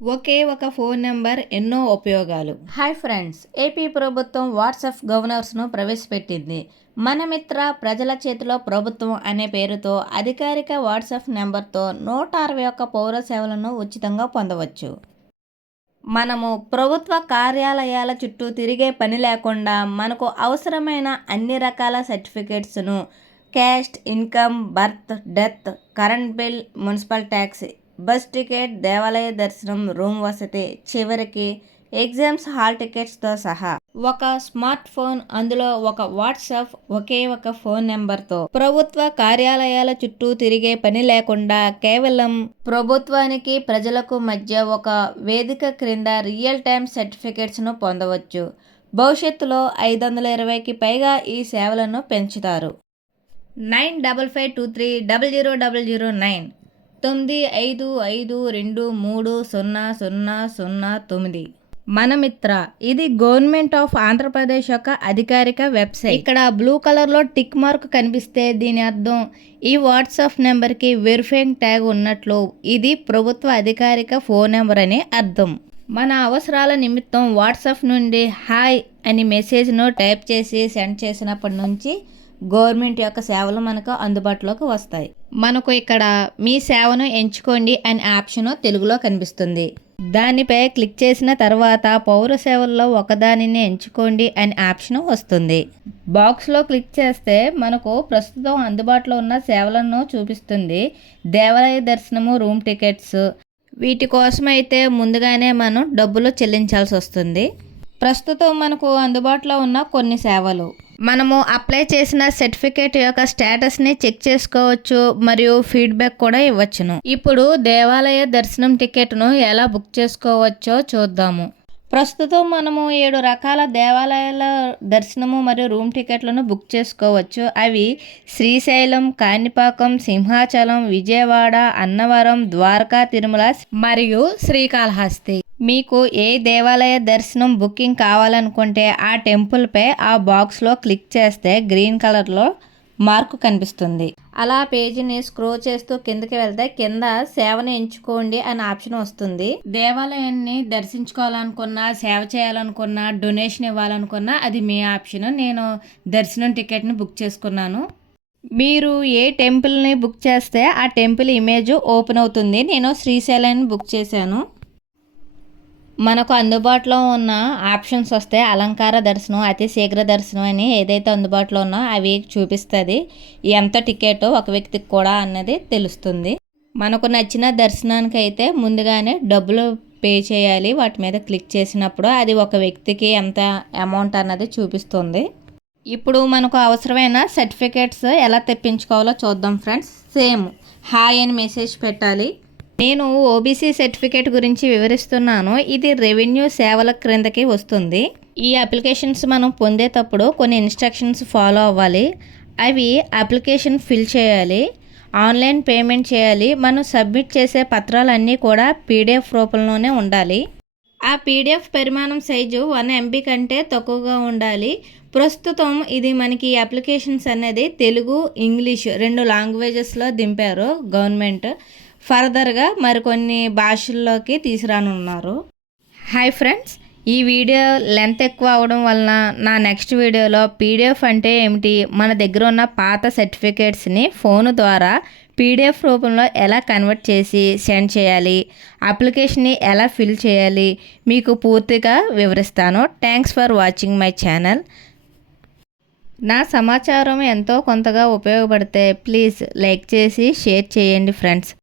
ఒకే ఒక phone number ఎన్నో ఉపయోగాలు. హాయ్ ఫ్రెండ్స్, ఏపీ ప్రభుత్వం వాట్సాప్ గవర్నర్స్ను ప్రవేశపెట్టింది. మన మిత్ర ప్రజల చేతిలో ప్రభుత్వం అనే పేరుతో అధికారిక వాట్సాప్ నెంబర్తో 161 పౌర సేవలను ఉచితంగా పొందవచ్చు. మనము ప్రభుత్వ కార్యాలయాల చుట్టూ తిరిగే పని లేకుండా మనకు అవసరమైన అన్ని రకాల సర్టిఫికేట్స్ను caste, income, birth, death, current bill, municipal tax, bus ticket, దేవాలయ దర్శనం, రూమ్ వసతి, చివరికి ఎగ్జామ్స్ హాల్ టికెట్స్తో సహా ఒక స్మార్ట్ ఫోన్, అందులో ఒక వాట్సాప్, ఒకే ఒక ఫోన్ నెంబర్తో ప్రభుత్వ కార్యాలయాల చుట్టూ తిరిగే పని లేకుండా కేవలం ప్రభుత్వానికి ప్రజలకు మధ్య ఒక వేదిక క్రింద రియల్ టైమ్ సర్టిఫికేట్స్ను పొందవచ్చు. భవిష్యత్తులో 520కి పైగా ఈ సేవలను పెంచుతారు. 9552300009 9552300009. మన మిత్ర ఇది గవర్నమెంట్ ఆఫ్ ఆంధ్రప్రదేశ్ యొక్క అధికారిక వెబ్సైట్. ఇక్కడ బ్లూ కలర్లో టిక్ మార్క్ కనిపిస్తే దీని అర్థం ఈ వాట్సాప్ నెంబర్కి వెరిఫైయింగ్ ట్యాగ్ ఉన్నట్లు. ఇది ప్రభుత్వ అధికారిక ఫోన్ నెంబర్ అని అర్థం. మన అవసరాల నిమిత్తం వాట్సాప్ నుండి హాయ్ అని మెసేజ్ను టైప్ చేసి సెండ్ చేసినప్పటి నుంచి గవర్నమెంట్ యొక్క సేవలు మనకు అందుబాటులోకి వస్తాయి. మనకు ఇక్కడ మీ సేవను ఎంచుకోండి అనే ఆప్షన్ తెలుగులో కనిపిస్తుంది. దానిపై క్లిక్ చేసిన తర్వాత పౌర సేవల్లో ఒకదానిని ఎంచుకోండి అనే ఆప్షన్ వస్తుంది. బాక్స్లో క్లిక్ చేస్తే మనకు ప్రస్తుతం అందుబాటులో ఉన్న సేవలను చూపిస్తుంది. దేవాలయ దర్శనము, రూమ్ టికెట్స్, వీటి కోసమైతే ముందుగానే మనం డబ్బులు చెల్లించాల్సి వస్తుంది. ప్రస్తుతం మనకు అందుబాటులో ఉన్న కొన్ని సేవలు, మనము అప్లై చేసిన సర్టిఫికేట్ యొక్క స్టేటస్ని చెక్ చేసుకోవచ్చు మరియు ఫీడ్బ్యాక్ కూడా ఇవ్వచ్చును. ఇప్పుడు దేవాలయ దర్శనం టికెట్ను ఎలా బుక్ చేసుకోవచ్చో చూద్దాము. ప్రస్తుతం మనము 7 రకాల దేవాలయాల దర్శనము మరియు రూమ్ టికెట్లను బుక్ చేసుకోవచ్చు. అవి శ్రీశైలం, కాణిపాకం, సింహాచలం, విజయవాడ, అన్నవరం, ద్వారకా, తిరుమల మరియు శ్రీకాళహస్తి. మీకు ఏ దేవాలయ దర్శనం బుకింగ్ కావాలనుకుంటే ఆ టెంపుల్పై ఆ బాక్స్లో క్లిక్ చేస్తే గ్రీన్ కలర్లో మార్కు కనిపిస్తుంది. అలా పేజీని స్క్రోల్ చేస్తూ కిందకి వెళ్తే కింద సేవను ఎంచుకోండి అనే ఆప్షన్ వస్తుంది. దేవాలయాన్ని దర్శించుకోవాలనుకున్నా, సేవ చేయాలనుకున్నా, డొనేషన్ ఇవ్వాలనుకున్నా అది మీ ఆప్షన్. నేను దర్శనం టికెట్ని బుక్ చేసుకున్నాను. మీరు ఏ టెంపుల్ని బుక్ చేస్తే ఆ టెంపుల్ ఇమేజ్ ఓపెన్ అవుతుంది. నేను శ్రీశైలాన్ని బుక్ చేశాను. మనకు అందుబాటులో ఉన్న ఆప్షన్స్ వస్తే అలంకార దర్శనం, అతి శీఘ్ర దర్శనం అని ఏదైతే అందుబాటులో ఉన్నా అవి చూపిస్తుంది. ఎంత టికెట్ ఒక వ్యక్తికి కూడా అన్నది తెలుస్తుంది. మనకు నచ్చిన దర్శనానికి అయితే ముందుగానే డబ్బులు పే చేయాలి. వాటి మీద క్లిక్ చేసినప్పుడు అది ఒక వ్యక్తికి ఎంత అమౌంట్ అన్నది చూపిస్తుంది. ఇప్పుడు మనకు అవసరమైన సర్టిఫికేట్స్ ఎలా తెప్పించుకోవాలో చూద్దాం ఫ్రెండ్స్. సేమ్ హాయ్ అని మెసేజ్ పెట్టాలి. నేను ఓబీసీ సర్టిఫికేట్ గురించి వివరిస్తున్నాను. ఇది రెవెన్యూ సేవల క్రిందకి వస్తుంది. ఈ అప్లికేషన్స్ మనం పొందేటప్పుడు కొన్ని ఇన్స్ట్రక్షన్స్ ఫాలో అవ్వాలి. అవి అప్లికేషన్ ఫిల్ చేయాలి, ఆన్లైన్ పేమెంట్ చేయాలి. మనం సబ్మిట్ చేసే పత్రాలన్నీ కూడా పీడిఎఫ్ రూపంలోనే ఉండాలి. ఆ పీడిఎఫ్ పరిమాణం సైజు 1 MB కంటే తక్కువగా ఉండాలి. ప్రస్తుతం ఇది మనకి అప్లికేషన్స్ అనేది తెలుగు, ఇంగ్లీష్ 2 లాంగ్వేజెస్లో దింపారు గవర్నమెంట్. ఫర్దర్గా మరికొన్ని భాషల్లోకి తీసుకురానున్నారు. హాయ్ ఫ్రెండ్స్, ఈ వీడియో లెంత్ ఎక్కువ అవడం వలన నా నెక్స్ట్ వీడియోలో పీడిఎఫ్ అంటే ఏమిటి, మన దగ్గర ఉన్న పాత సర్టిఫికేట్స్ని ఫోన్ ద్వారా పీడిఎఫ్ రూపంలో ఎలా కన్వర్ట్ చేసి సెండ్ చేయాలి, అప్లికేషన్ని ఎలా ఫిల్ చేయాలి మీకు పూర్తిగా వివరిస్తాను. Thanks for watching my channel. నా సమాచారం ఎంతో కొంతగా ఉపయోగపడితే ప్లీజ్ లైక్ చేసి షేర్ చేయండి ఫ్రెండ్స్.